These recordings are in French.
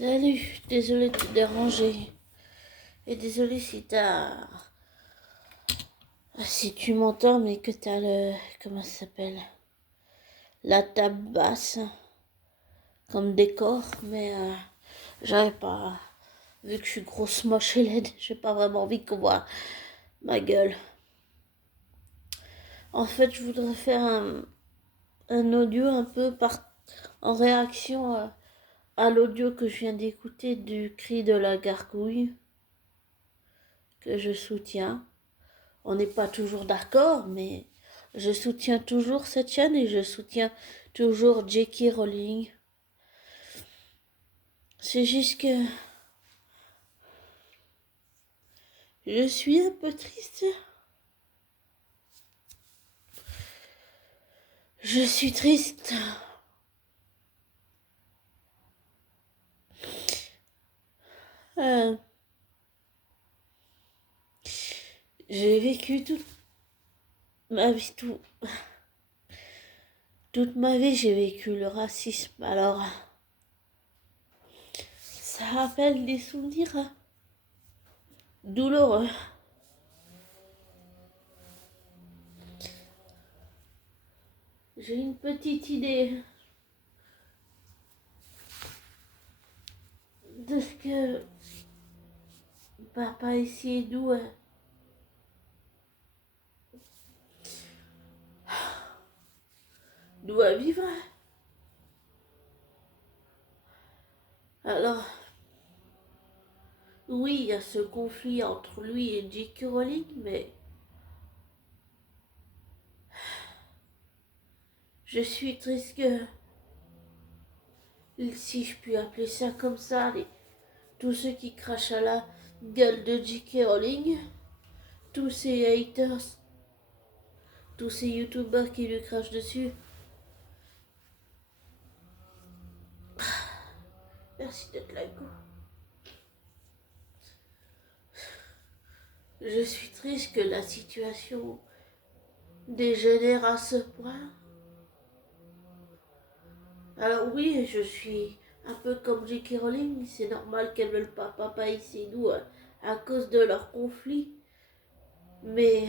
Salut, désolé de te déranger. Et désolé si tu m'entends, mais que t'as comment ça s'appelle? La table basse comme décor, mais j'arrive pas. Vu que je suis grosse, moche et laide, j'ai pas vraiment envie qu'on voit ma gueule. En fait, je voudrais faire un audio un peu en réaction à l'audio que je viens d'écouter du cri de la gargouille, que je soutiens. On n'est pas toujours d'accord, mais je soutiens toujours cette chaîne et je soutiens toujours J.K. Rowling. C'est juste que je suis un peu triste. Je suis triste. Euh, j'ai vécu ma vie, toute ma vie, j'ai vécu le racisme. Alors, ça rappelle des souvenirs douloureux. J'ai une petite idée de ce que papa ici et d'où doit vivre. Alors, oui, il y a ce conflit entre lui et J.K. Rowling, mais je suis triste que, si je puis appeler ça comme ça, tous ceux qui crachent à la gueule de J.K. Rowling, tous ces haters, tous ces youtubeurs qui lui crachent dessus. Merci d'être là, go. Je suis triste que la situation dégénère à ce point. Alors oui, je suis un peu comme J.K. Rowling, c'est normal qu'elles veulent pas papa ici nous à cause de leur conflit. Mais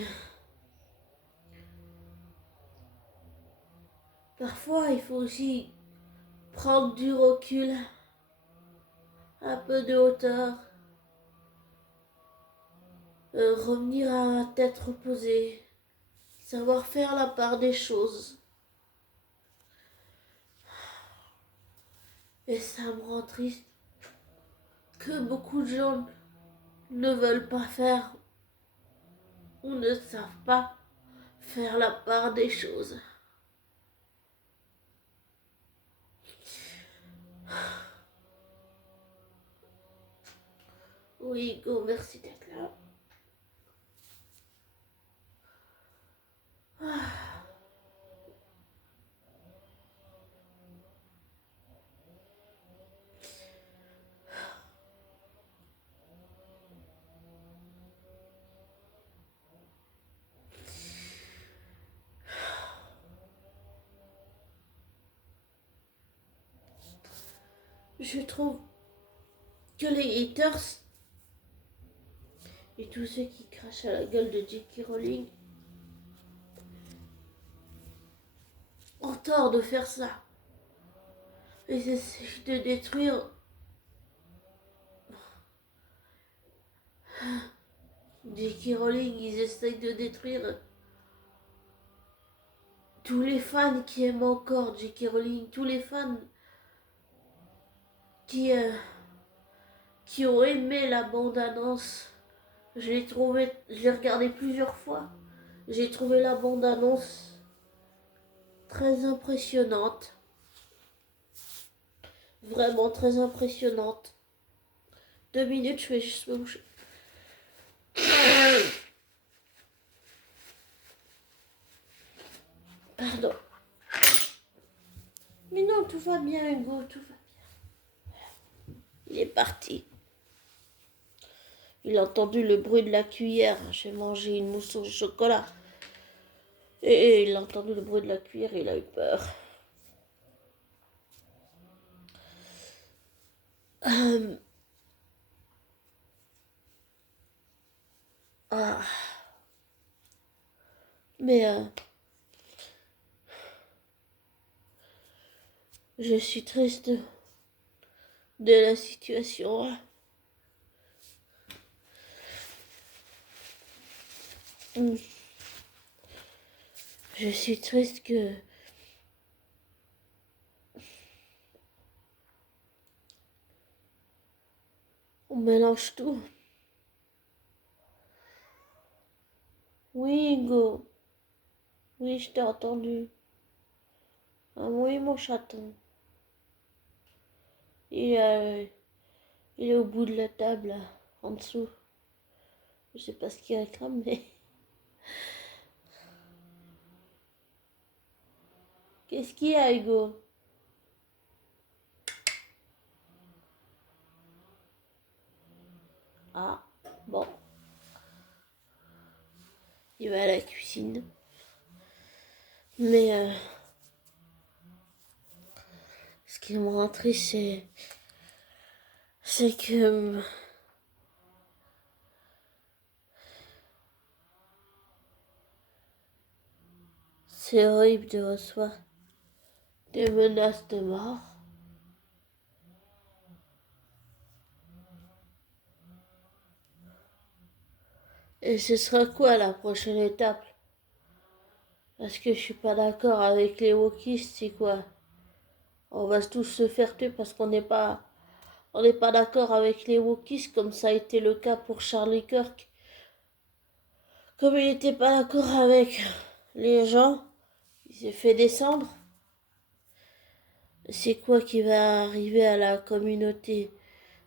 parfois, il faut aussi prendre du recul, un peu de hauteur, revenir à tête reposée, savoir faire la part des choses. Et ça me rend triste que beaucoup de gens ne veulent pas faire ou ne savent pas faire la part des choses. Oui, Go, merci d'être là. Je trouve que les haters et tous ceux qui crachent à la gueule de J.K. Rowling ont tort de faire ça. Ils essaient de détruire J.K. Rowling, ils essayent de détruire tous les fans qui aiment encore J.K. Rowling, tous les fans qui, qui ont aimé la bande-annonce. Je l'ai regardé plusieurs fois. J'ai trouvé la bande-annonce très impressionnante. Vraiment très impressionnante. 2 minutes, je vais juste me boucher. Pardon. Mais non, tout va bien, Hugo, tout va bien. Il est parti. Il a entendu le bruit de la cuillère. J'ai mangé une mousse au chocolat. Et il a entendu le bruit de la cuillère et il a eu peur. Euh, ah, mais je suis triste de la situation. Je suis triste que on mélange tout. Oui, Hugo. Oui, je t'ai entendu. Ah oui, mon chaton. Il est, euh, il est au bout de la table, là, en dessous. Je sais pas ce qu'il réclame, mais... Qu'est-ce qu'il y a, Hugo? Ah, bon. Il va à la cuisine. Mais ce qui me rend triste, c'est que c'est horrible de recevoir des menaces de mort. Et ce sera quoi la prochaine étape? Parce que je suis pas d'accord avec les wokistes, c'est quoi? On va tous se faire tuer parce on n'est pas d'accord avec les wokistes comme ça a été le cas pour Charlie Kirk. Comme il n'était pas d'accord avec les gens, il s'est fait descendre. C'est quoi qui va arriver à la communauté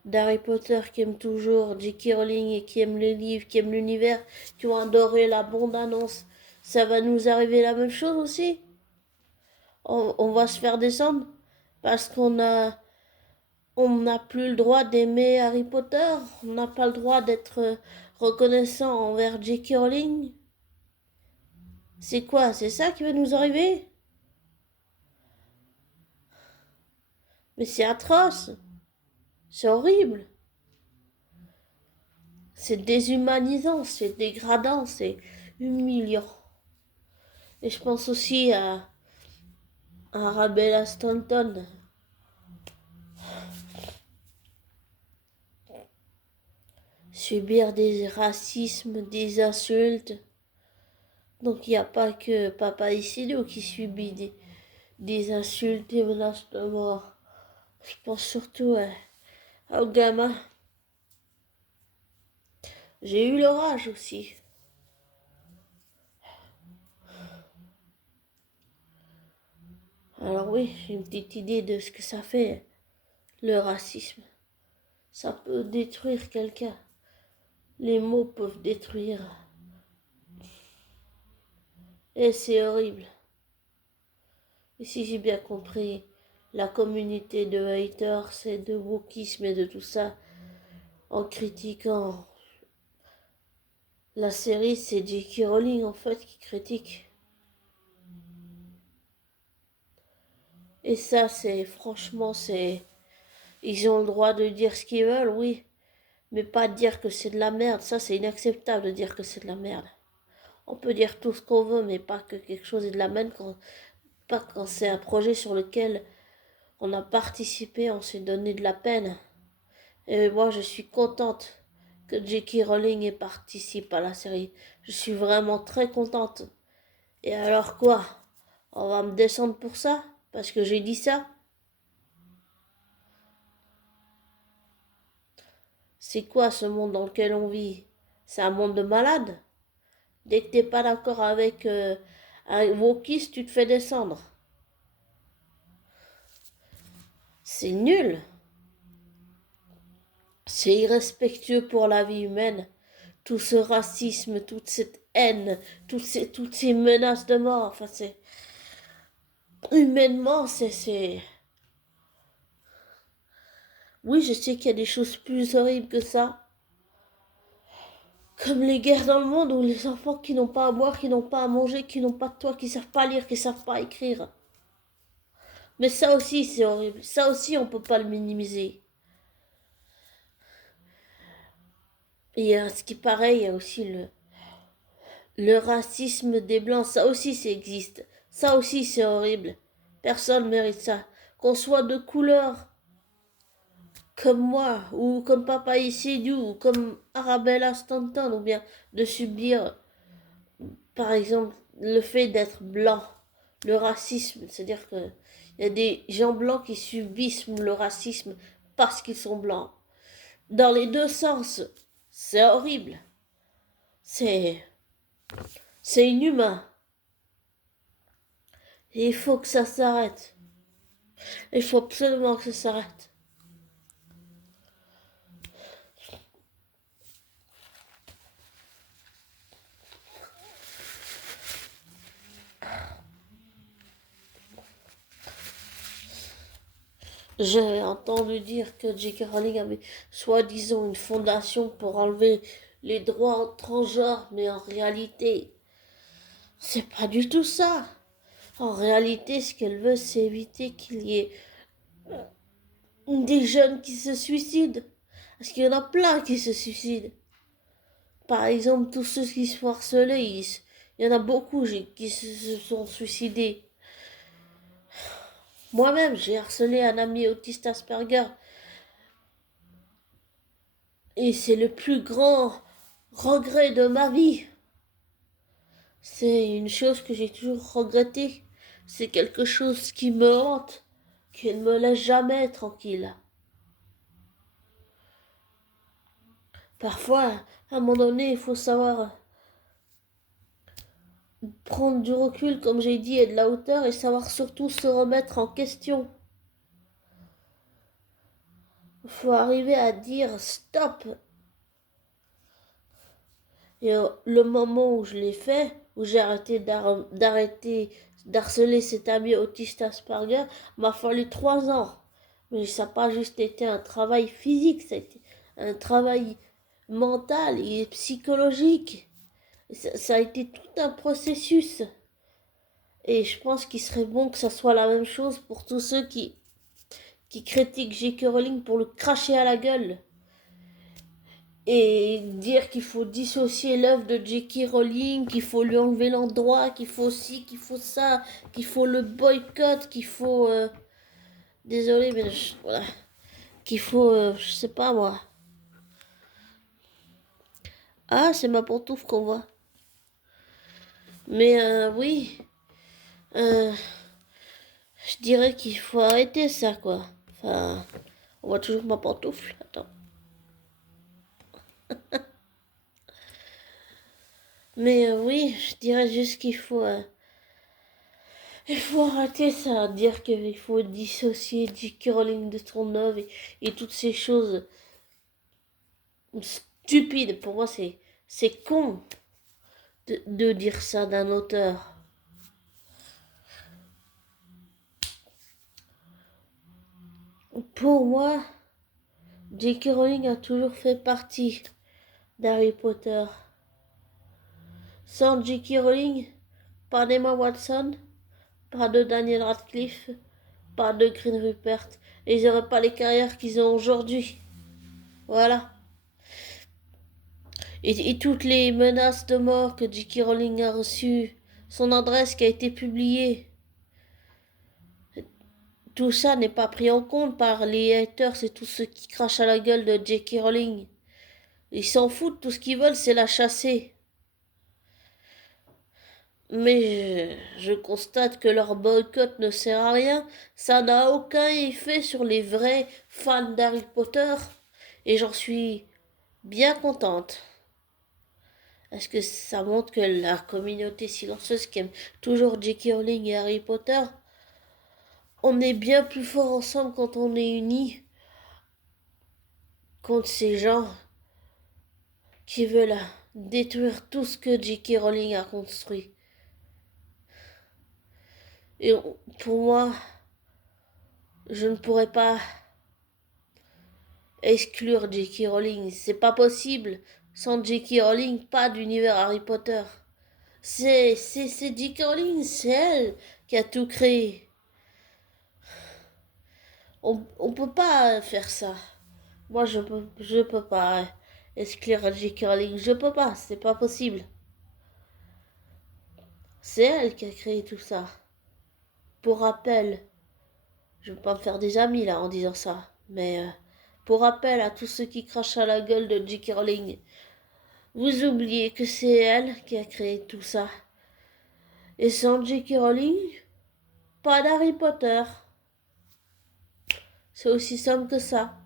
d'Harry Potter qui aime toujours J.K. Rowling et qui aime les livres, qui aime l'univers, qui ont adoré la bande-annonce? Ça va nous arriver la même chose aussi? On va se faire descendre parce on n'a plus le droit d'aimer Harry Potter, on n'a pas le droit d'être reconnaissant envers J.K. Rowling. C'est quoi? C'est ça qui va nous arriver? Mais c'est atroce, c'est horrible, c'est déshumanisant, c'est dégradant, c'est humiliant. Et je pense aussi à Arabella Stanton. Subir des racismes, des insultes. Donc il n'y a pas que Papa Isidro qui subit des insultes et menaces de mort. Je pense surtout au gamin. J'ai eu l'orage aussi. Alors oui, j'ai une petite idée de ce que ça fait, le racisme. Ça peut détruire quelqu'un. Les mots peuvent détruire. Et c'est horrible. Et si j'ai bien compris, la communauté de haters et de wokisme et de tout ça, en critiquant la série, c'est J.K. Rowling en fait qui critique. Et ça, c'est franchement, c'est... Ils ont le droit de dire ce qu'ils veulent, oui. Mais pas de dire que c'est de la merde. Ça, c'est inacceptable de dire que c'est de la merde. On peut dire tout ce qu'on veut, mais pas que quelque chose est de la merde pas quand c'est un projet sur lequel on a participé, on s'est donné de la peine. Et moi, je suis contente que J.K. Rowling participe à la série. Je suis vraiment très contente. Et alors quoi? On va me descendre pour ça? Parce que j'ai dit ça? C'est quoi ce monde dans lequel on vit? C'est un monde de malades. Dès que t'es pas d'accord avec un wokiste, tu te fais descendre. C'est nul. C'est irrespectueux pour la vie humaine. Tout ce racisme, toute cette haine, toutes ces menaces de mort. Enfin, c'est... Humainement, c'est... Oui, je sais qu'il y a des choses plus horribles que ça. Comme les guerres dans le monde où les enfants qui n'ont pas à boire, qui n'ont pas à manger, qui n'ont pas de toit, qui savent pas lire, qui savent pas écrire. Mais ça aussi, c'est horrible. Ça aussi, on peut pas le minimiser. Et à ce qui paraît, il y a aussi le racisme des Blancs. Ça aussi, ça existe. Ça aussi, c'est horrible. Personne ne mérite ça. Qu'on soit de couleur comme moi, ou comme Papa Issédiou, ou comme Arabella Stanton, ou bien de subir, par exemple, le fait d'être blanc, le racisme. C'est-à-dire que il y a des gens blancs qui subissent le racisme parce qu'ils sont blancs. Dans les deux sens, c'est horrible. C'est, c'est inhumain. Et il faut que ça s'arrête. Il faut absolument que ça s'arrête. J'ai entendu dire que J.K. Rowling avait soi-disant une fondation pour enlever les droits transgenres, mais en réalité, c'est pas du tout ça. En réalité, ce qu'elle veut, c'est éviter qu'il y ait des jeunes qui se suicident. Parce qu'il y en a plein qui se suicident. Par exemple, tous ceux qui se font harceler, il y en a beaucoup qui se sont suicidés. Moi-même, j'ai harcelé un ami autiste Asperger. Et c'est le plus grand regret de ma vie. C'est une chose que j'ai toujours regrettée. C'est quelque chose qui me hante, qui ne me laisse jamais tranquille. Parfois, à un moment donné, il faut savoir prendre du recul, comme j'ai dit, et de la hauteur, et savoir surtout se remettre en question. Il faut arriver à dire stop. Et le moment où je l'ai fait, où j'ai arrêté d'arrêter d'harceler cet ami autiste Asperger, m'a fallu 3 ans. Mais ça n'a pas juste été un travail physique, ça a été un travail mental et psychologique. Ça a été tout un processus. Et je pense qu'il serait bon que ça soit la même chose pour tous ceux qui critiquent J.K. Rowling pour le cracher à la gueule. Et dire qu'il faut dissocier l'œuvre de J.K. Rowling, qu'il faut lui enlever l'endroit, qu'il faut ci, qu'il faut ça, qu'il faut le boycott, qu'il faut... désolé, mais voilà. Qu'il faut... je sais pas moi. Ah, c'est ma pantoufle qu'on voit. Mais oui, euh, je dirais qu'il faut arrêter ça, quoi. Enfin, on voit toujours ma pantoufle. Attends. Mais oui, je dirais juste qu'il faut... il faut arrêter ça, dire qu'il faut dissocier J.K. Rowling de son œuvre et toutes ces choses stupides. Pour moi, c'est con de dire ça d'un auteur. Pour moi, J.K. Rowling a toujours fait partie d'Harry Potter. Sans J.K. Rowling, pas d'Emma Watson, pas de Daniel Radcliffe, pas de Green Rupert. Et ils n'auraient pas les carrières qu'ils ont aujourd'hui. Voilà. Et toutes les menaces de mort que J.K. Rowling a reçues, son adresse qui a été publiée, tout ça n'est pas pris en compte par les haters et tous ceux qui crachent à la gueule de J.K. Rowling. Ils s'en foutent, tout ce qu'ils veulent, c'est la chasser. Mais je constate que leur boycott ne sert à rien. Ça n'a aucun effet sur les vrais fans d'Harry Potter. Et j'en suis bien contente. Est-ce que ça montre que la communauté silencieuse qui aime toujours J.K. Rowling et Harry Potter, on est bien plus fort ensemble quand on est unis contre ces gens qui veulent détruire tout ce que J.K. Rowling a construit. Et pour moi, je ne pourrais pas exclure J.K. Rowling. C'est pas possible. Sans J.K. Rowling, pas d'univers Harry Potter. C'est J.K. Rowling, c'est elle qui a tout créé. On peut pas faire ça. Moi, je peux pas. exclure J.K. Rowling. Je peux pas, c'est pas possible. C'est elle qui a créé tout ça. Pour rappel, je ne veux pas me faire des amis là en disant ça, mais pour rappel à tous ceux qui crachent à la gueule de J.K. Rowling, vous oubliez que c'est elle qui a créé tout ça. Et sans J.K. Rowling, pas d'Harry Potter. C'est aussi simple que ça.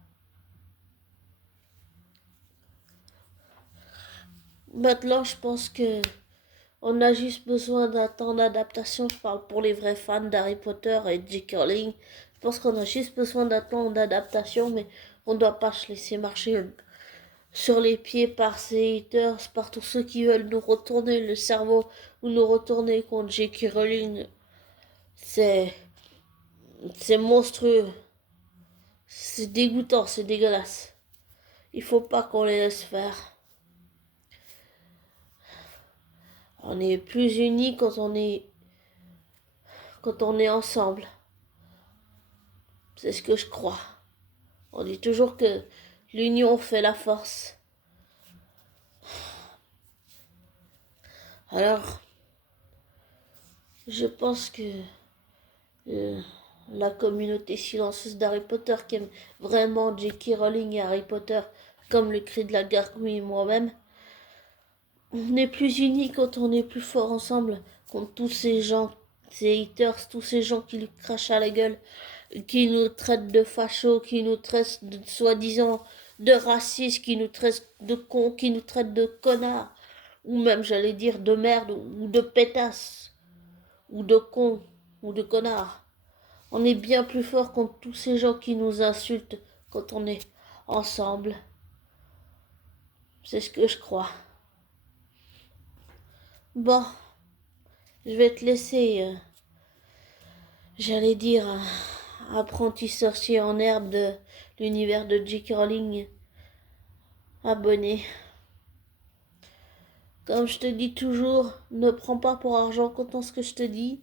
Maintenant, je pense que on a juste besoin d'un temps d'adaptation. Je parle pour les vrais fans d'Harry Potter et de J.K. Rowling. Je pense qu'on a juste besoin d'un temps d'adaptation, mais on ne doit pas se laisser marcher sur les pieds par ces haters, par tous ceux qui veulent nous retourner le cerveau ou nous retourner contre J.K. Rowling. C'est monstrueux. C'est dégoûtant, c'est dégueulasse. Il faut pas qu'on les laisse faire. On est plus unis quand on est ensemble. C'est ce que je crois. On dit toujours que l'union fait la force. Alors, je pense que la communauté silencieuse d'Harry Potter qui aime vraiment J.K. Rowling et Harry Potter, comme le cri de la gargouille et moi-même, on est plus unis quand on est plus fort ensemble contre tous ces gens, ces haters, tous ces gens qui lui crachent à la gueule, qui nous traitent de fachos, qui nous traitent de soi-disant de racistes, qui nous traitent de cons, qui nous traitent de connards, ou même j'allais dire de merde, ou de pétasses, ou de cons, ou de connards. On est bien plus fort contre tous ces gens qui nous insultent quand on est ensemble. C'est ce que je crois. Bon, je vais te laisser, j'allais dire, apprenti sorcier en herbe de l'univers de J.K. Rowling. Abonné. Comme je te dis toujours, ne prends pas pour argent comptant ce que je te dis.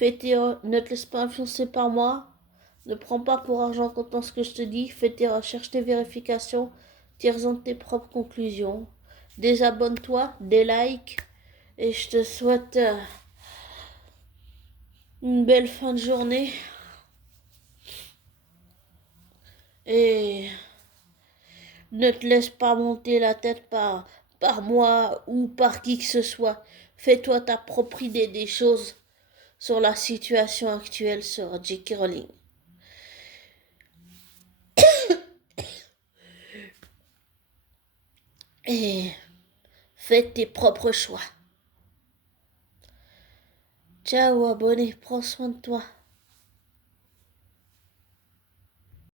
Ne te laisse pas influencer par moi. Ne prends pas pour argent comptant ce que je te dis. Fais tes recherches, tes vérifications. Tire-en tes propres conclusions. Désabonne-toi, des likes. Et je te souhaite une belle fin de journée. Et ne te laisse pas monter la tête par moi ou par qui que ce soit. Fais-toi ta propre idée des choses sur la situation actuelle sur J.K. Rowling. Et fais tes propres choix. Ciao abonné, prends soin de toi.